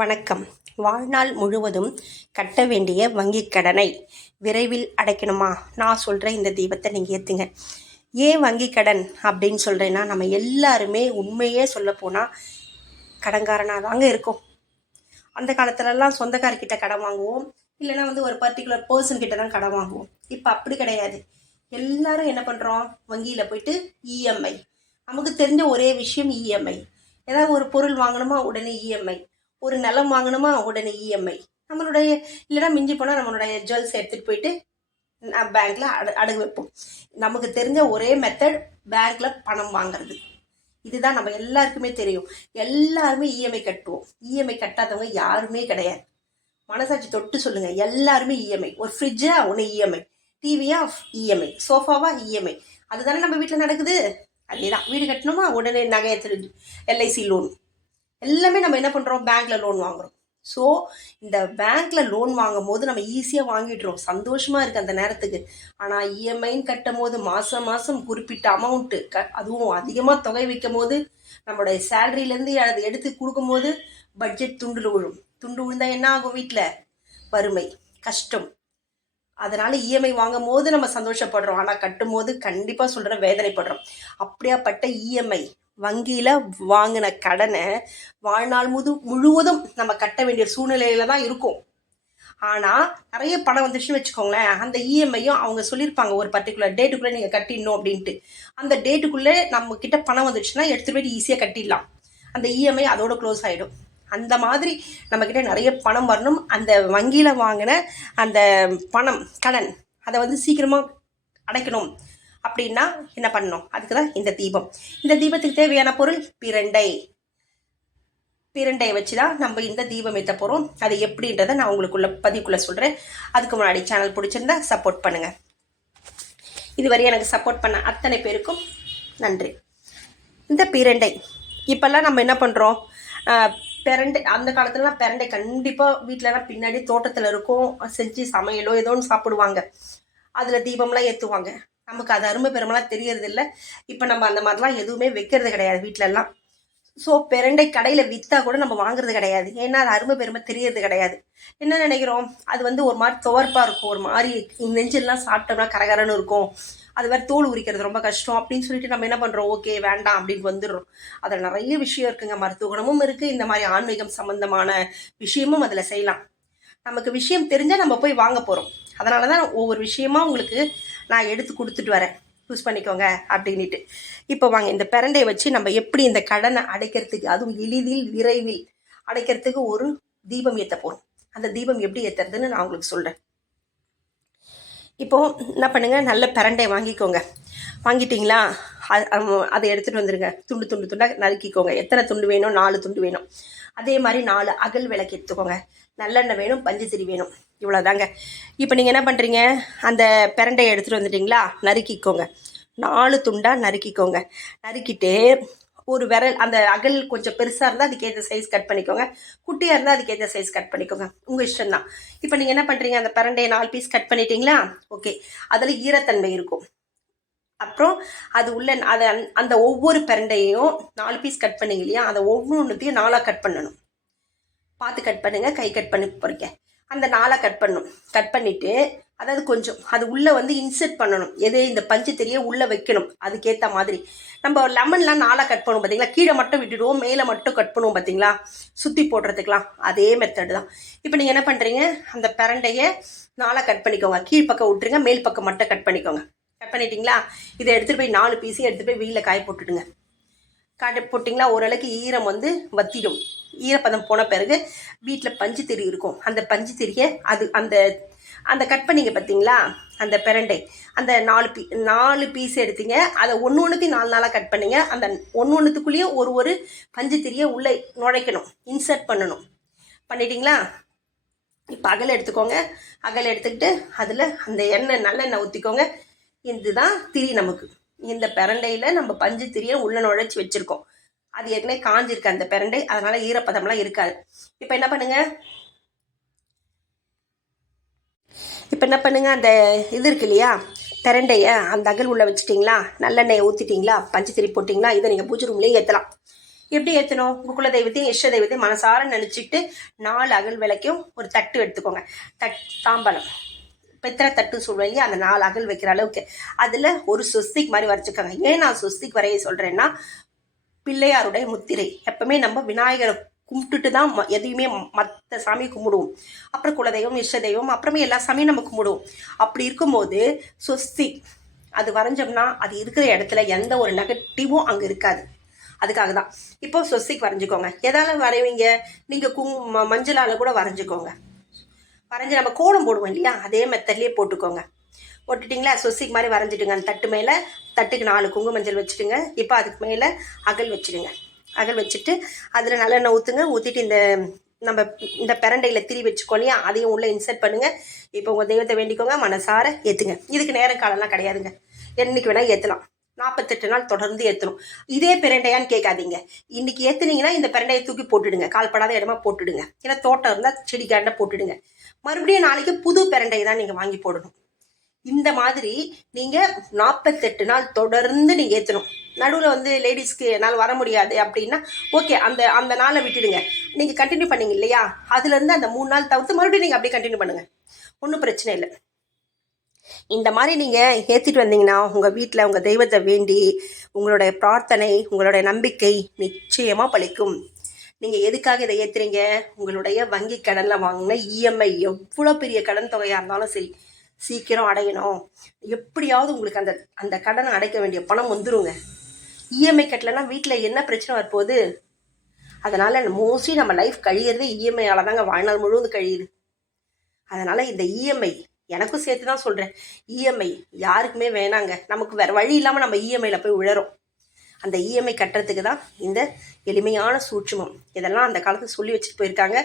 வணக்கம். வாழ்நாள் முழுவதும் கட்ட வேண்டிய வங்கிக் கடனை விரைவில் அடைக்கணுமா? நான் சொல்கிற இந்த தீபத்தை நீங்கள் ஏற்றுங்க. ஏன் வங்கிக் கடன் அப்படின்னு சொல்கிறேன்னா, நம்ம எல்லாருமே உண்மையே சொல்லப்போனால் கடன்காரனாக தாங்க இருக்கோம். அந்த காலத்துலலாம் சொந்தக்காரர்கிட்ட கடன் வாங்குவோம், இல்லைன்னா ஒரு பர்டிகுலர் பர்சன் கிட்ட தான் கடன் வாங்குவோம். இப்போ அப்படி கிடையாது. எல்லாரும் என்ன பண்ணுறோம்? வங்கியில் போயிட்டு இஎம்ஐ. நமக்கு தெரிஞ்ச ஒரே விஷயம் இஎம்ஐ. ஏதாவது ஒரு பொருள் வாங்கணுமா உடனே இஎம்ஐ, ஒரு நிலம் வாங்கணுமா உடனே இஎம்ஐ. நம்மளுடைய இல்லைன்னா மிஞ்சி போனால் நம்மளுடைய ஜுவல்ஸ் எடுத்துகிட்டு போயிட்டு பேங்க்ல அடகு வைப்போம். நமக்கு தெரிஞ்ச ஒரே மெத்தட் பேங்க்ல பணம் வாங்குறது. இதுதான் நம்ம எல்லாருக்குமே தெரியும். எல்லாருமே இஎம்ஐ கட்டுவோம். இஎம்ஐ கட்டாதவங்க யாருமே கிடையாது. மனசாட்சி தொட்டு சொல்லுங்க, எல்லாருமே இஎம்ஐ. ஒரு ஃப்ரிட்ஜா ஒன்று இஎம்ஐ, டிவியா இஎம்ஐ, சோஃபாவா இஎம்ஐ. அதுதானே நம்ம வீட்டில் நடக்குது. அதேதான், வீடு கட்டணுமா உடனே நகையத்தில் எல்ஐசி லோன். எல்லாமே நம்ம என்ன பண்ணுறோம்? பேங்க்ல லோன் வாங்குறோம். ஸோ இந்த பேங்க்ல லோன் வாங்கும் போது நம்ம ஈஸியாக வாங்கிடுறோம், சந்தோஷமா இருக்கு அந்த நேரத்துக்கு. ஆனால் இஎம்ஐன்னு கட்டும் போது மாதம் மாதம் குறிப்பிட்ட அமௌண்ட்டு அதுவும் அதிகமாக தொகை வைக்கும் போது, நம்மளுடைய சேலரியிலேருந்து அதை எடுத்து கொடுக்கும்போது பட்ஜெட் துண்டு விழும். துண்டு விழுந்தா என்ன ஆகும்? வீட்டில் வறுமை, கஷ்டம். அதனால இஎம்ஐ வாங்கும் போது நம்ம சந்தோஷப்படுறோம், ஆனால் கட்டும் போது கண்டிப்பாக சொல்கிற வேதனைப்படுறோம். அப்படியாப்பட்ட இஎம்ஐ, வங்கியில் வாங்கின கடனை வாழ்நாள் முழுவதும் நம்ம கட்ட வேண்டிய சூழ்நிலையில தான் இருக்கும். ஆனால் நிறைய பணம் வந்துச்சுன்னு வச்சுக்கோங்களேன், அந்த இஎம்ஐயும் அவங்க சொல்லியிருப்பாங்க ஒரு பர்டிகுலர் டேட்டுக்குள்ளே நீங்கள் கட்டிடணும் அப்படின்ட்டு. அந்த டேட்டுக்குள்ளே நம்ம கிட்ட பணம் வந்துச்சுன்னா எடுத்துகிட்டு போயிட்டு ஈஸியாக கட்டிடலாம். அந்த இஎம்ஐ அதோட க்ளோஸ் ஆகிடும். அந்த மாதிரி நம்மக்கிட்ட நிறைய பணம் வரணும். அந்த வங்கியில் வாங்கின அந்த பணம் கடன் அதை சீக்கிரமாக அடைக்கணும் அப்படின்னா என்ன பண்ணணும்? அதுக்கு தான் இந்த தீபம். இந்த தீபத்துக்கு தேவையான பொருள் பிரண்டை. பிரண்டையை வச்சு தான் நம்ம இந்த தீபம் ஏற்ற போகிறோம். அது எப்படின்றத நான் உங்களுக்குள்ள பதிவுக்குள்ளே சொல்கிறேன். அதுக்கு முன்னாடி சேனல் பிடிச்சிருந்தா சப்போர்ட் பண்ணுங்கள். இதுவரை எனக்கு சப்போர்ட் பண்ண அத்தனை பேருக்கும் நன்றி. இந்த பிரண்டை இப்போல்லாம் நம்ம என்ன பண்ணுறோம்? பிரண்டை அந்த காலத்துலலாம் பிரண்டை கண்டிப்பாக வீட்டிலலாம் பின்னாடி தோட்டத்தில் இருக்கும், செஞ்சு சமையலோ ஏதோ ஒன்று சாப்பிடுவாங்க. அதில் தீபம்லாம் ஏற்றுவாங்க. நமக்கு அது அருமை பெருமெல்லாம் தெரியறது இல்லை. இப்போ நம்ம அந்த மாதிரிலாம் எதுவுமே வைக்கிறது கிடையாது வீட்டிலலாம். ஸோ பிரண்டை கடையில் விற்றா கூட நம்ம வாங்குறது கிடையாது. ஏன்னா அது அருமை பெருமை தெரியறது கிடையாது. என்ன நினைக்கிறோம்? அது ஒரு மாதிரி துவர்ப்பாக இருக்கும், ஒரு மாதிரி நெஞ்செல்லாம் சாப்பிட்டோம்னா கரகரன்னு இருக்கும், அது வேறு தோல் உரிக்கிறது ரொம்ப கஷ்டம் அப்படின்னு சொல்லிட்டு நம்ம என்ன பண்ணுறோம்? ஓகே வேண்டாம் அப்படின்னு வந்துடுறோம். அதில் நிறைய விஷயம் இருக்குங்க. மருத்துவ குணமும் இருக்குது, இந்த மாதிரி ஆன்மீகம் சம்பந்தமான விஷயமும் அதில் செய்யலாம். நமக்கு விஷயம் தெரிஞ்சால் நம்ம போய் வாங்க போகிறோம். அதனால தான் ஒவ்வொரு விஷயமா உங்களுக்கு நான் எடுத்து கொடுத்துட்டு வரேன், யூஸ் பண்ணிக்கோங்க அப்படின்ட்டு. இப்போ வாங்க, இந்த பிரண்டையை வச்சு நம்ம எப்படி இந்த கடனை அடைக்கிறதுக்கு, அதுவும் எளிதில் விரைவில் அடைக்கிறதுக்கு ஒரு தீபம் ஏற்ற போகிறோம். அந்த தீபம் எப்படி ஏற்றுறதுன்னு நான் உங்களுக்கு சொல்கிறேன். இப்போது என்ன பண்ணுங்க, நல்ல பிரண்டை வாங்கிக்கோங்க. வாங்கிட்டீங்களா? அதை எடுத்துகிட்டு வந்துடுங்க. துண்டு துண்டு துண்டாக நறுக்கிக்கோங்க. எத்தனை துண்டு வேணும்? 4 துண்டு வேணும். அதே மாதிரி 4 அகல் விளக்கு எடுத்துக்கோங்க. நல்லெண்ணெய் வேணும், பஞ்சுத்திரி வேணும். இவ்வளோதாங்க. இப்போ நீங்கள் என்ன பண்ணுறீங்க? அந்த பிரண்டையை எடுத்துகிட்டு வந்துட்டீங்களா? நறுக்கிக்கோங்க. 4 துண்டாக நறுக்கிக்கோங்க. நறுக்கிட்டு ஒரு விரல், அந்த அகல் கொஞ்சம் பெருசாக இருந்தால் அதுக்கேற்ற சைஸ் கட் பண்ணிக்கோங்க, குட்டியாக இருந்தால் அதுக்கேற்ற சைஸ் கட் பண்ணிக்கோங்க, உங்கள் இஷ்டம்தான். இப்போ நீங்கள் என்ன பண்ணுறீங்க? அந்த பிரண்டையை 4 பீஸ் கட் பண்ணிட்டீங்களா? ஓகே. அதில் ஈரத்தன்மை இருக்கும். அப்புறம் அது உள்ள அதை அந்த ஒவ்வொரு பிரண்டையும் 4 பீஸ் கட் பண்ணிங்க இல்லையா, அதை ஒவ்வொன்றுத்தையும் 4 கட் பண்ணணும். பார்த்து கட் பண்ணுங்க, கை கட் பண்ணி போறீங்க. அந்த 4 கட் பண்ணணும். கட் பண்ணிட்டு அதாவது கொஞ்சம் அது உள்ளே இன்செர்ட் பண்ணணும். எது? இந்த பஞ்சு தெரிய உள்ளே வைக்கணும். அதுக்கேற்ற மாதிரி நம்ம லெமன்லாம் 4 கட் பண்ணுவோம் பார்த்தீங்களா? கீழே மட்டும் விட்டுடுவோம், மேலே மட்டும் கட் பண்ணுவோம் பார்த்தீங்களா? சுற்றி போடுறதுக்கெலாம் அதே மெத்தடு தான். இப்போ நீங்கள் என்ன பண்ணுறீங்க? அந்த பிரண்டையை 4 கட் பண்ணிக்கோங்க. கீழ் பக்கம் விட்டுருங்க, மேல் பக்கம் மட்டும் கட் பண்ணிக்கோங்க. கட் பண்ணிட்டீங்களா? இதை எடுத்துகிட்டு போய் 4 பீஸையும் எடுத்துகிட்டு போய் வெயிலில் காய போட்டுடுங்க. காய போட்டிங்களா? ஓரளவுக்கு ஈரம் வத்திடும். ஈரப்பதம் போன பிறகு வீட்டில் பஞ்சு திரி இருக்கும். அந்த பஞ்சு திரியை அது அந்த அந்த கட் பண்ணிங்க பார்த்தீங்களா? அந்த பிரண்டை அந்த 4 பீஸ் எடுத்தீங்க. அதை ஒன்றுக்கு 4 கட் பண்ணிங்க. அந்த ஒன்றுத்துக்குள்ளேயும் ஒரு பஞ்சு திரியை உள்ளே நுழைக்கணும், இன்சர்ட் பண்ணணும். பண்ணிட்டீங்களா? இப்போ அகல் எடுத்துக்கோங்க. அகல் எடுத்துக்கிட்டு அதில் அந்த நல்லெண்ணெய் ஊற்றிக்கோங்க. இதுதான் திரி நமக்கு. இந்த பிரண்டையில் நம்ம பஞ்சு திரியை உள்ளே நுழைச்சி வச்சுருக்கோம். அது ஏற்கனவே காஞ்சிருக்கு அந்த பிரண்டை, அதனால ஈரப்பதம்லாம் இருக்காது. இப்போ என்ன பண்ணுங்க, அந்த இது இருக்கு இல்லையா, பிரண்டையை அந்த அகல் உள்ள வச்சுட்டிங்களா? நல்லெண்ணெயை ஊற்றிட்டிங்களா? பஞ்சு திரி போட்டிங்களா? இதை நீங்கள் பூஜை ரூம்லேயே ஏற்றலாம். எப்படி ஏற்றணும்? உங்கள் குல தெய்வத்தையும் இஷ்ட தெய்வத்தையும் மனசார நினச்சிட்டு 4 அகல் விளக்கும் ஒரு தட்டு எடுத்துக்கோங்க. தாம்பலம் பித்திரை தட்டு சொல்லுவீங்க, அந்த 4 அகல் வைக்கிற அளவுக்கு அதில் ஒரு சொஸ்திக் மாதிரி வரைச்சிக்கோங்க. ஏன் நான் சொஸ்திக் வரைய சொல்கிறேன்னா, பிள்ளையாருடைய முத்திரை. எப்பவுமே நம்ம விநாயகரை கும்பிட்டுட்டு தான் எதையுமே மற்ற சாமி கும்பிடுவோம். அப்புறம் குலதெய்வம், இஷ்ட தெய்வம், அப்புறமே எல்லா சாமியும் நம்ம கும்பிடுவோம். அப்படி இருக்கும்போது சொஸ்திக் அது வரைஞ்சோம்னா அது இருக்கிற இடத்துல எந்த ஒரு நெகட்டிவும் அங்கே இருக்காது. அதுக்காக தான். இப்போ சொஸ்திக் வரைஞ்சிக்கோங்க. எதால வரைவீங்க? நீங்கள் மஞ்சளால் கூட வரைஞ்சிக்கோங்க. வரைஞ்சி நம்ம கோலம் போடுவோம் இல்லையா, அதே மெத்தட்லேயே போட்டுக்கோங்க. போட்டுட்டிங்களா? சொஸ்திக் மாதிரி வரைஞ்சிட்டுங்க. அந்த தட்டு மேலே தட்டுக்கு 4 குங்கும மஞ்சள் வச்சுட்டுங்க. இப்போ அதுக்கு மேலே அகல் வச்சுடுங்க. அகல் வச்சுட்டு அதில் நல்லெண்ணெய் ஊற்றுங்க. ஊற்றிட்டு நம்ம இந்த பிரண்டையில் திரி வச்சுக்கோ இல்லையா, அதையும் உள்ளே இன்சர்ட் பண்ணுங்கள். இப்போ உங்கள் தெய்வத்தை வேண்டிக்கோங்க, மனசார ஏற்றுங்க. இதுக்கு நேரம் காலம்லாம் கிடையாதுங்க, என்றைக்கு வேணால் ஏற்றலாம். 48 நாள் தொடர்ந்து ஏற்றணும். இதே பிரண்டையான்னு கேட்காதீங்க. இன்னைக்கு ஏற்றுனீங்கன்னா இந்த பிரண்டையை தூக்கி போட்டுடுங்க, கால்படாத இடமா போட்டுடுங்க. ஏன்னா தோட்டம் இருந்தால் செடிக்காண்ட போட்டுடுங்க. மறுபடியும் நாளைக்கு புது பிரண்டை தான் நீங்கள் வாங்கி போடணும். இந்த மாதிரி நீங்கள் 48 நாள் தொடர்ந்து நீங்கள் ஏற்றணும். நடுவில் லேடிஸ்க்கு என்னால் வர முடியாது அப்படின்னா ஓகே, அந்த நாளை விட்டுடுங்க. நீங்கள் கண்டினியூ பண்ணீங்க இல்லையா, அதுலேருந்து அந்த 3 நாள் தவிர்த்து மறுபடியும் நீங்கள் அப்படியே கண்டினியூ பண்ணுங்கள், ஒன்றும் பிரச்சனை இல்லை. இந்த மாதிரி நீங்கள் ஏற்றிட்டு வந்தீங்கன்னா உங்கள் வீட்டில் உங்கள் தெய்வத்தை வேண்டி உங்களுடைய பிரார்த்தனை, உங்களுடைய நம்பிக்கை நிச்சயமாக பலிக்கும். நீங்கள் எதுக்காக இதை ஏற்றுறீங்க? உங்களுடைய வங்கி கடனில் வாங்கின இஎம்ஐ எவ்வளோ பெரிய கடன் தொகையாக இருந்தாலும் சரி, சீக்கிரம் அடையணும். எப்படியாவது உங்களுக்கு அந்த கடனை அடைக்க வேண்டிய பணம் வந்துருங்க. இஎம்ஐ கட்டலைன்னா வீட்டில் என்ன பிரச்சனை வரப்போகுது? அதனால் மோஸ்ட்லி நம்ம லைஃப் கழியிறது இஎம்ஐயால் தாங்க, வாழ்நாள் முழுவதும் கழியுது. அதனால் இந்த இஎம்ஐ எனக்கும் சேர்த்து தான் சொல்கிறேன், இஎம்ஐ யாருக்குமே வேணாங்க. நமக்கு வேறு வழி இல்லாமல் நம்ம இஎம்ஐயில் போய் விழறோம். அந்த இஎம்ஐ கட்டுறதுக்கு தான் இந்த எளிமையான சூட்சுமம். இதெல்லாம் அந்த காலத்தில் சொல்லி வச்சுட்டு போயிருக்காங்க.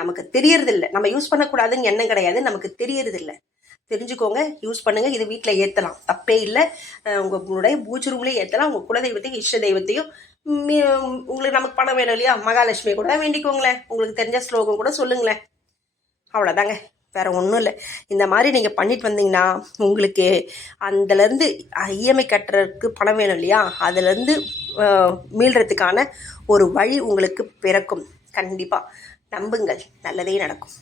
நமக்கு தெரியறதில்லை. நம்ம யூஸ் பண்ணக்கூடாதுன்னு எண்ணம் கிடையாது, நமக்கு தெரியறதில்லை. தெரிஞ்சுக்கோங்க, யூஸ் பண்ணுங்கள். இது வீட்டில் ஏற்றலாம், தப்பே இல்லை. உங்களுடைய பூஜை ரூம்லேயே ஏற்றலாம். உங்கள் குலதெய்வத்தையும் இஷ்ட தெய்வத்தையும் உங்களுக்கு நமக்கு பணம் வேணும் இல்லையா, மகாலட்சுமியை கூட வேண்டிக்கோங்களேன். உங்களுக்கு தெரிஞ்ச ஸ்லோகம் கூட சொல்லுங்களேன். அவ்வளோதாங்க, வேறு ஒன்றும் இல்லை. இந்த மாதிரி நீங்கள் பண்ணிட்டு வந்தீங்கன்னா உங்களுக்கு அதுலேருந்து இஎம்ஐ கட்டுறதுக்கு பணம் வேணும் இல்லையா, அதுலேருந்து மீள்றதுக்கான ஒரு வழி உங்களுக்கு பிறக்கும். கண்டிப்பாக நம்புங்கள், நல்லதே நடக்கும்.